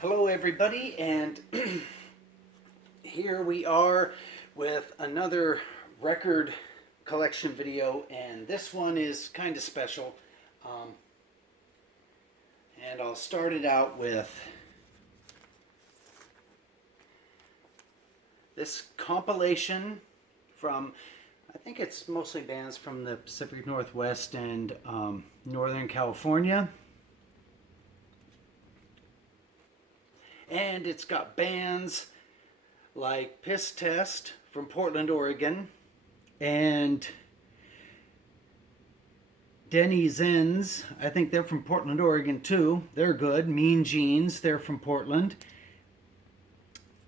Hello everybody, and here we are with another record collection video, and this one is kind of special. And I'll start it out with this compilation from, I think it's mostly bands from the Pacific Northwest and Northern California. And it's got bands like Piss Test from Portland, Oregon, and Denny Zens. I think they're from Portland, Oregon too. They're good. Mean Jeans, they're from Portland.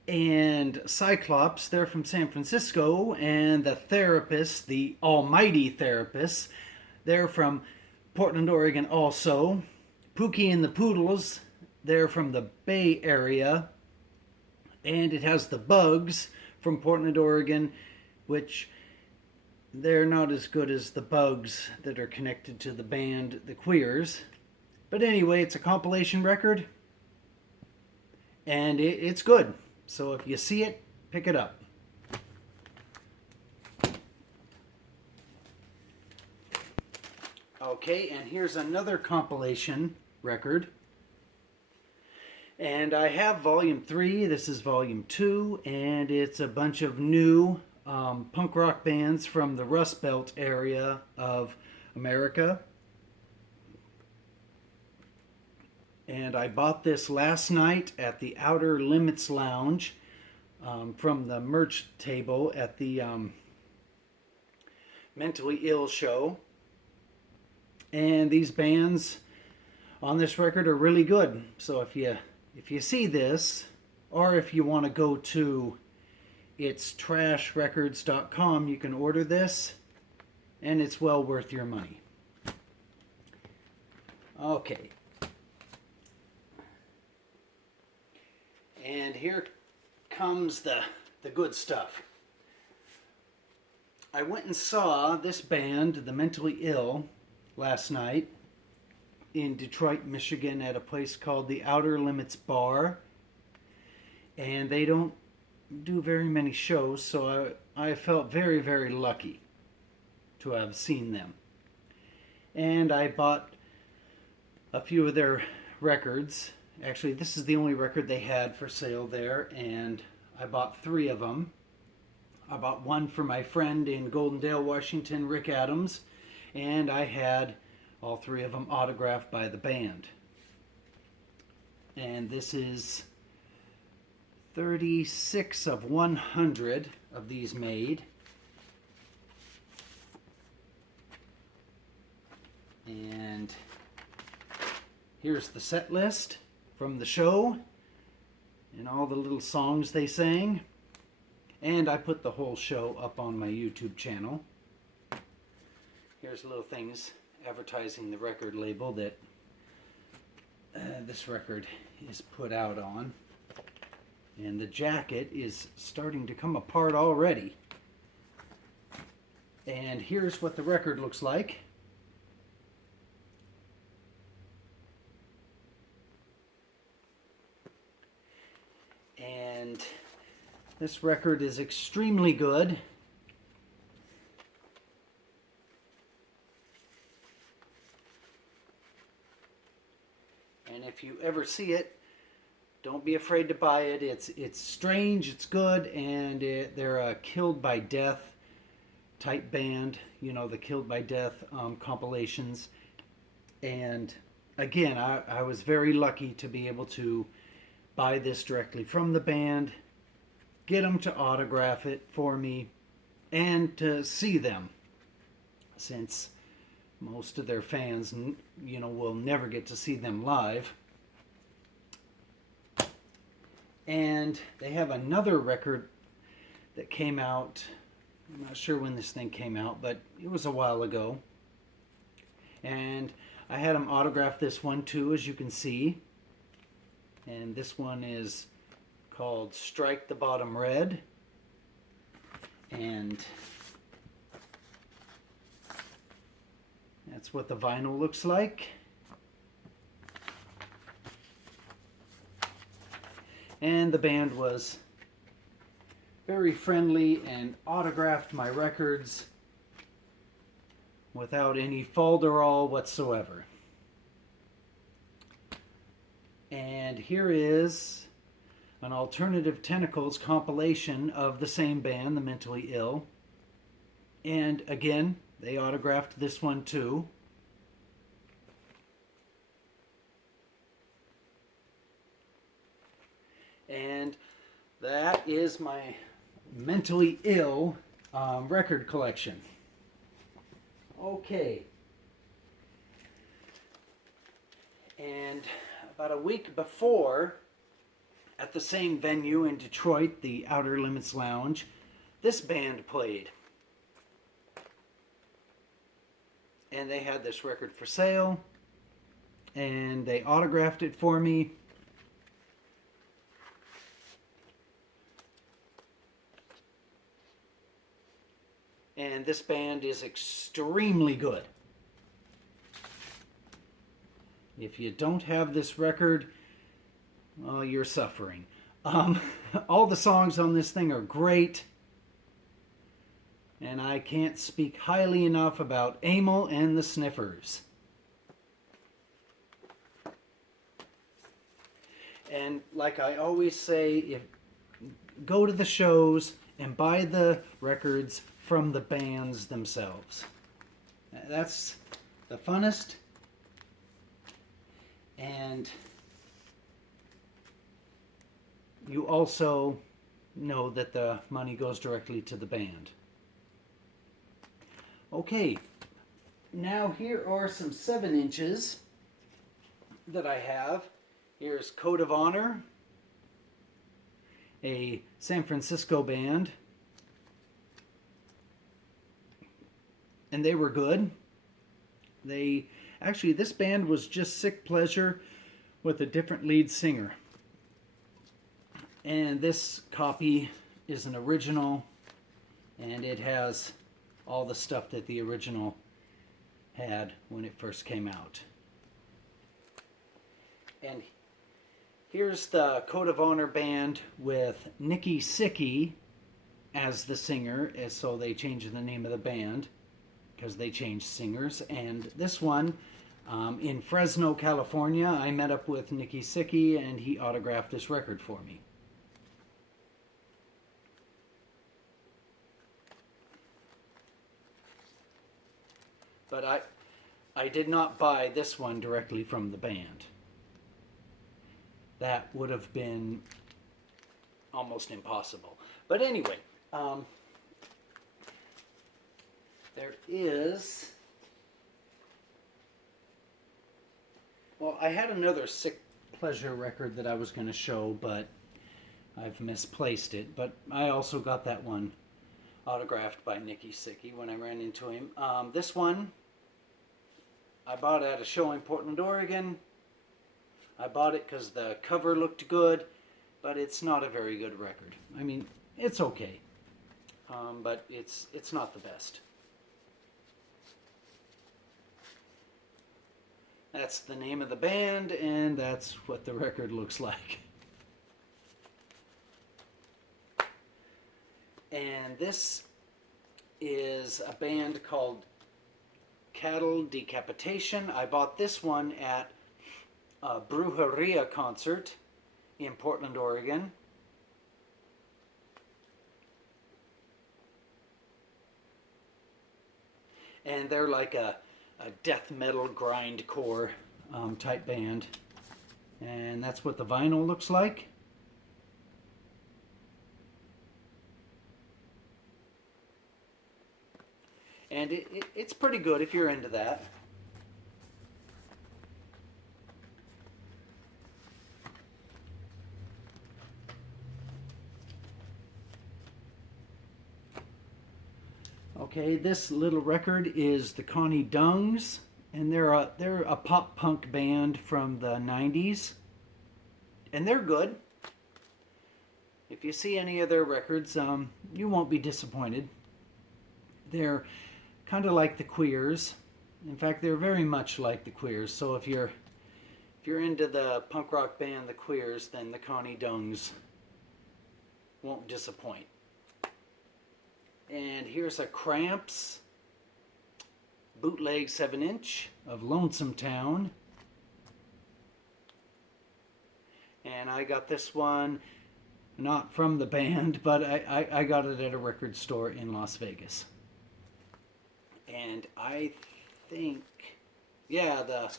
And Cyclops, they're from San Francisco. And the Therapists, the Almighty Therapists, they're from Portland, Oregon also. Pookie and the Poodles, they're from the Bay Area. And it has the Bugs from Portland, Oregon, which they're not as good as the Bugs that are connected to the band The Queers. But anyway, it's a compilation record, and it's good. So if you see it, pick it up. Okay, and here's another compilation record. And I have volume 3, this is volume 2, and it's a bunch of new punk rock bands from the Rust Belt area of America. And I bought this last night at the Outer Limits Lounge from the merch table at the Mentally Ill show. And these bands on this record are really good. So if you see this, or if you want to go to itstrashrecords.com, you can order this, and it's well worth your money. Okay. And here comes the good stuff. I went and saw this band, the Mentally Ill, last night in Detroit, Michigan, at a place called the Outer Limits Bar. And they don't do very many shows, so I felt very, very lucky to have seen them. And I bought a few of their records. Actually, this is the only record they had for sale there, and I bought 3 of them. I bought one for my friend in Goldendale, Washington, Rick Adams, and I had all 3 of them autographed by the band. And this is 36 of 100 of these made. And here's the set list from the show and all the little songs they sang. And I put the whole show up on my YouTube channel. Here's little things advertising the record label that this record is put out on. And the jacket is starting to come apart already. And here's what the record looks like. And this record is extremely good. And if you ever see it, don't be afraid to buy it. It's strange, it's good, and they're a Killed by Death type band. You know, the Killed by Death compilations. And again, I was very lucky to be able to buy this directly from the band, get them to autograph it for me, and to see them, since most of their fans, you know, will never get to see them live. And they have another record that came out, I'm not sure when this thing came out, but it was a while ago. And I had them autograph this one too, as you can see. And this one is called Strike the Bottom Red. And that's what the vinyl looks like. And the band was very friendly and autographed my records without any falderall whatsoever. And here is an Alternative Tentacles compilation of the same band, the Mentally Ill. And again, they autographed this one too. And that is my Mentally Ill record collection. Okay. And about a week before, at the same venue in Detroit, the Outer Limits Lounge, this band played. And they had this record for sale, and they autographed it for me. And this band is extremely good. If you don't have this record, well, you're suffering. All the songs on this thing are great. And I can't speak highly enough about Amyl and the Sniffers. And like I always say, go to the shows and buy the records from the bands themselves. That's the funnest. And you also know that the money goes directly to the band. Okay, now here are some 7-inches that I have. Here's Code of Honor, a San Francisco band. And they were good. Actually, this band was just Sick Pleasure with a different lead singer. And this copy is an original, and it has all the stuff that the original had when it first came out. And here's the Code of Honor band with Nikki Sickie as the singer, and so they changed the name of the band because they changed singers. And this one, in Fresno, California, I met up with Nikki Sickie, and he autographed this record for me. But I did not buy this one directly from the band. That would have been almost impossible. But anyway, there is... Well, I had another Sick Pleasure record that I was going to show, but I've misplaced it. But I also got that one autographed by Nikki Sickie when I ran into him. This one I bought at a show in Portland, Oregon. I bought it because the cover looked good, but it's not a very good record. I mean, it's okay, but it's not the best. That's the name of the band, and that's what the record looks like. And this is a band called Cattle Decapitation. I bought this one at a Brujeria concert in Portland, Oregon. And they're like a death metal grindcore type band. And that's what the vinyl looks like. And it's pretty good if you're into that. Okay, this little record is the Connie Dungs, and they're a pop punk band from the 90s, and they're good. If you see any of their records, you won't be disappointed. They're kind of like the Queers. In fact, they're very much like the Queers. So if you're If you're into the punk rock band The Queers, then the Connie Dungs won't disappoint. And here's a Cramps bootleg 7-inch of Lonesome Town. And I got this one not from the band, but I got it at a record store in Las Vegas. And I think, yeah, the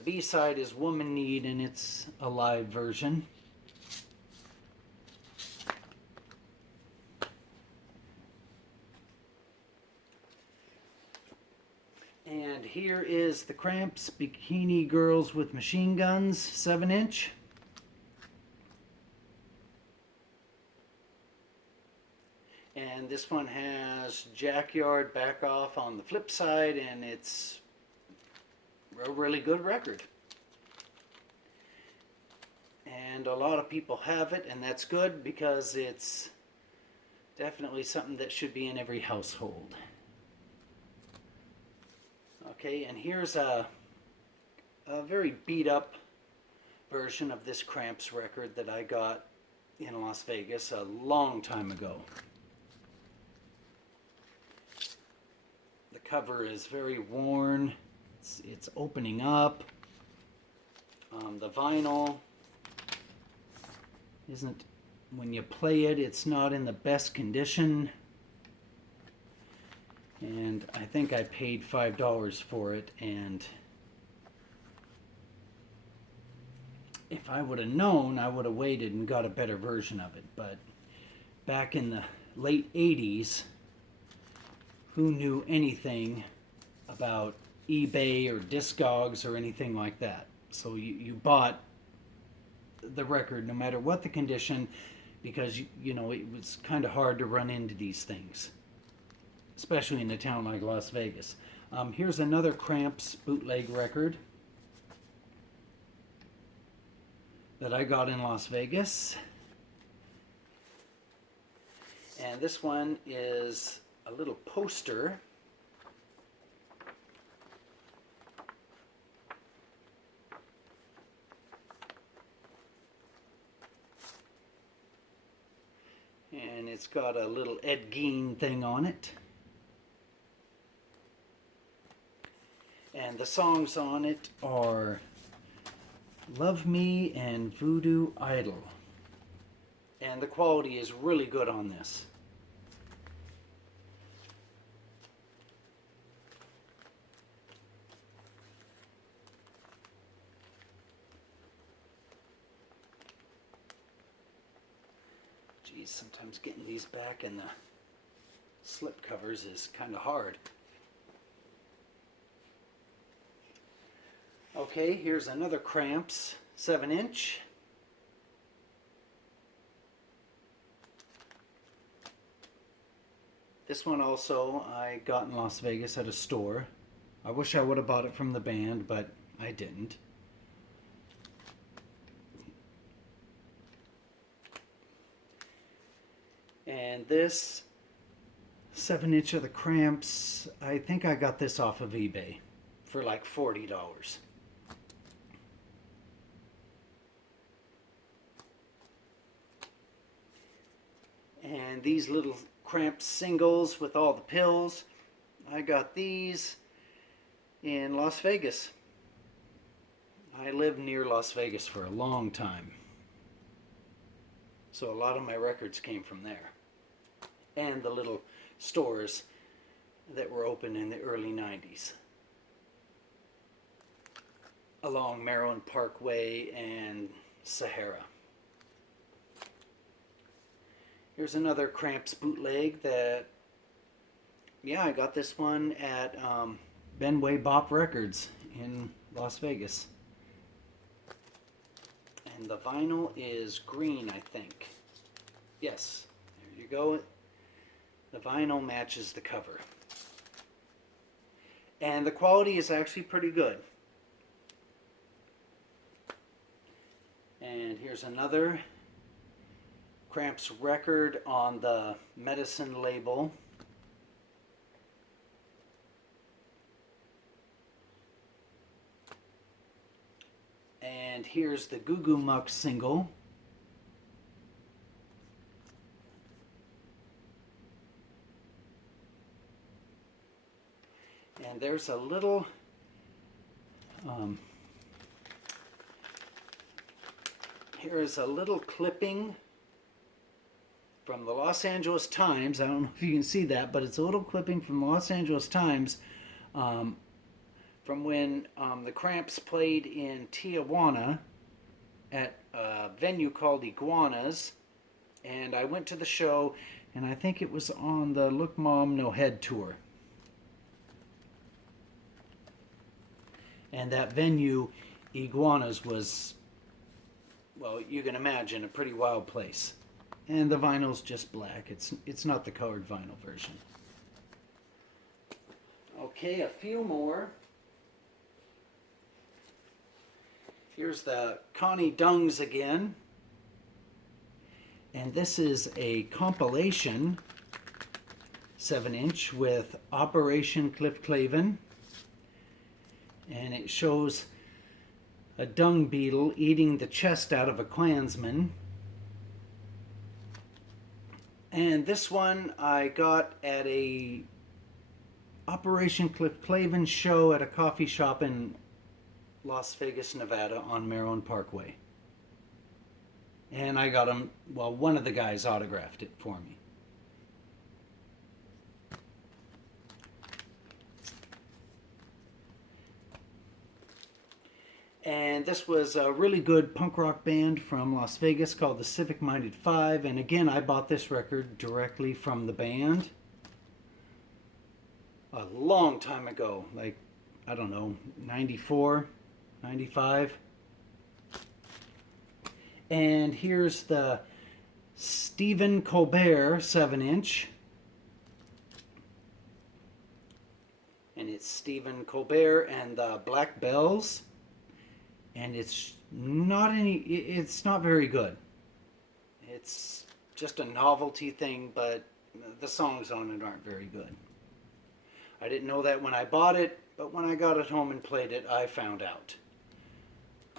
B-side is Woman Need, and it's a live version. And here is the Cramps Bikini Girls with Machine Guns 7-inch. And this one has Jackyard Back Off on the flip side, and it's a really good record. And a lot of people have it, and that's good because it's definitely something that should be in every household. Okay, and here's a very beat up version of this Cramps record that I got in Las Vegas a long time ago. The cover is very worn. It's opening up. The vinyl isn't, when you play it, it's not in the best condition. And I think I paid $5 for it, and if I would have known, I would have waited and got a better version of it. But back in the late 80s, who knew anything about eBay or Discogs or anything like that? So you bought the record no matter what the condition, because you know it was kind of hard to run into these things, especially in a town like Las Vegas. Here's another Cramps bootleg record that I got in Las Vegas. And this one is a little poster. And it's got a little Ed Gein thing on it. And the songs on it are Love Me and Voodoo Idol. And the quality is really good on this. Geez, sometimes getting these back in the slip covers is kind of hard. Okay, here's another Cramps 7-inch. This one also I got in Las Vegas at a store. I wish I would have bought it from the band, but I didn't. And this 7-inch of the Cramps, I think I got this off of eBay for like $40. And these little Cramps singles with all the pills, I got these in Las Vegas. I lived near Las Vegas for a long time, so a lot of my records came from there. And the little stores that were open in the early 90s along Maryland Parkway and Sahara. Here's another Cramps bootleg that, yeah, I got this one at Benway Bop Records in Las Vegas. And the vinyl is green, I think. Yes, there you go. The vinyl matches the cover. And the quality is actually pretty good. And here's another Cramps record on the Medicine label. And here's the Goo Goo Muck single. And there's a little here is a little clipping from the Los Angeles Times. I don't know if you can see that, but it's a little clipping from the Los Angeles Times from when the Cramps played in Tijuana at a venue called Iguanas. And I went to the show, and I think it was on the Look Mom No Head tour. And that venue, Iguanas, was, well, you can imagine, a pretty wild place. And the vinyl's just black. It's not the colored vinyl version. Okay, a few more. Here's the Connie Dungs again. And this is a compilation 7-inch with Operation Cliff Clavin. And it shows a dung beetle eating the chest out of a Klansman. And this one I got at a Operation Cliff Clavin show at a coffee shop in Las Vegas, Nevada on Maryland Parkway. And I got him, well, one of the guys autographed it for me. And this was a really good punk rock band from Las Vegas called the Civic Minded Five. And again, I bought this record directly from the band a long time ago, like, I don't know, 94, 95. And here's the Stephen Colbert 7-inch. And it's Stephen Colbert and the Black Bells. And it's not very good. It's just a novelty thing, but the songs on it aren't very good. I didn't know that when I bought it, but when I got it home and played it, I found out.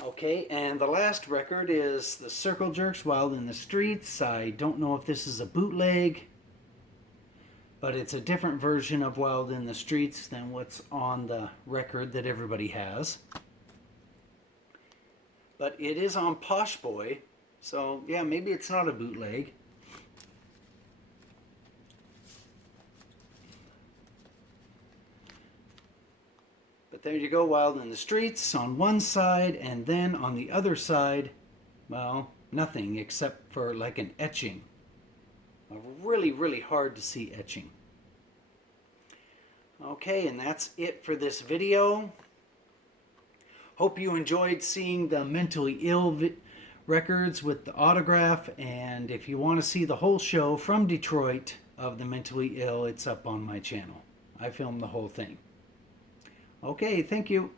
Okay, and the last record is the Circle Jerks, Wild in the Streets. I don't know if this is a bootleg, but it's a different version of Wild in the Streets than what's on the record that everybody has. But it is on Posh Boy, so yeah, maybe it's not a bootleg. But there you go, Wild in the Streets on one side, and then on the other side, well, nothing except for like an etching. A really, really hard to see etching. Okay, and that's it for this video. Hope you enjoyed seeing the Mentally Ill records with the autograph, and if you want to see the whole show from Detroit of the Mentally Ill, it's up on my channel. I filmed the whole thing. Okay, thank you.